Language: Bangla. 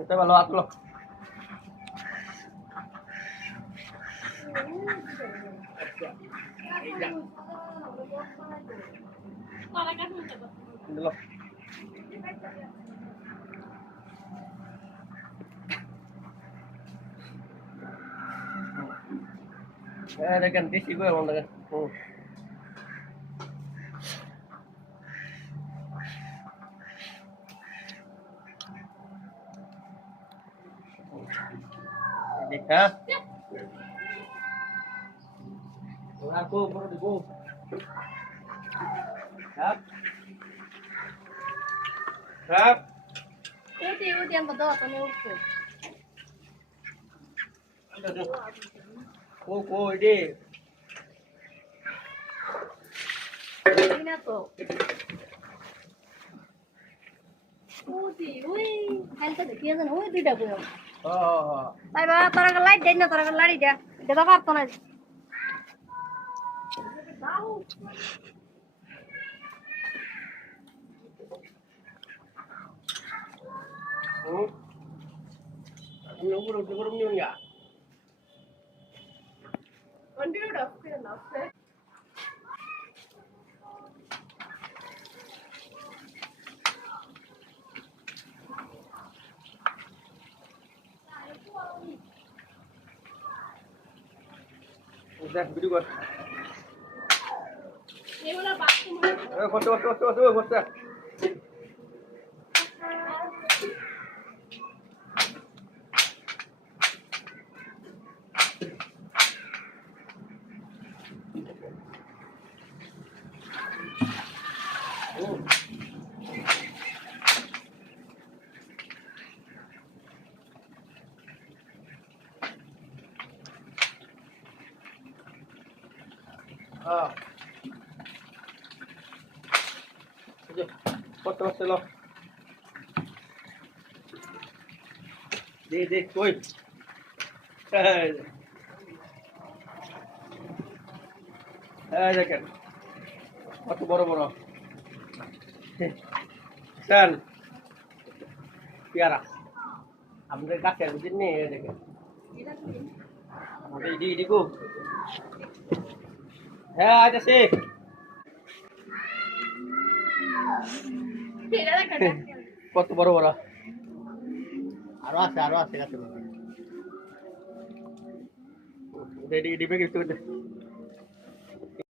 ওটা ভালো আতলো দেখেন দেশি করে মন দেখেন দেখা aku baru di bawah Rap Rap Uti yang betul atau uti? ada tuh Koko ini Ini tuh Uti, wih Halte dia kan, wih tidak boleh oh Bye bye, taruh light deh, taruh light dia Dia tak karton aja Tahu belum ya Andi udah kenal sih udah video gua Ini udah pasti foto ah foto lo deh koi দেখেন কত বড় বড় স্যার পেয়ারা আমাদের কাছে বুঝিন নি দেখেন আমাদের ইডিকু হ্যাঁ আছে কত বড় বড় আরো আছে কাছে ডিবে কিছু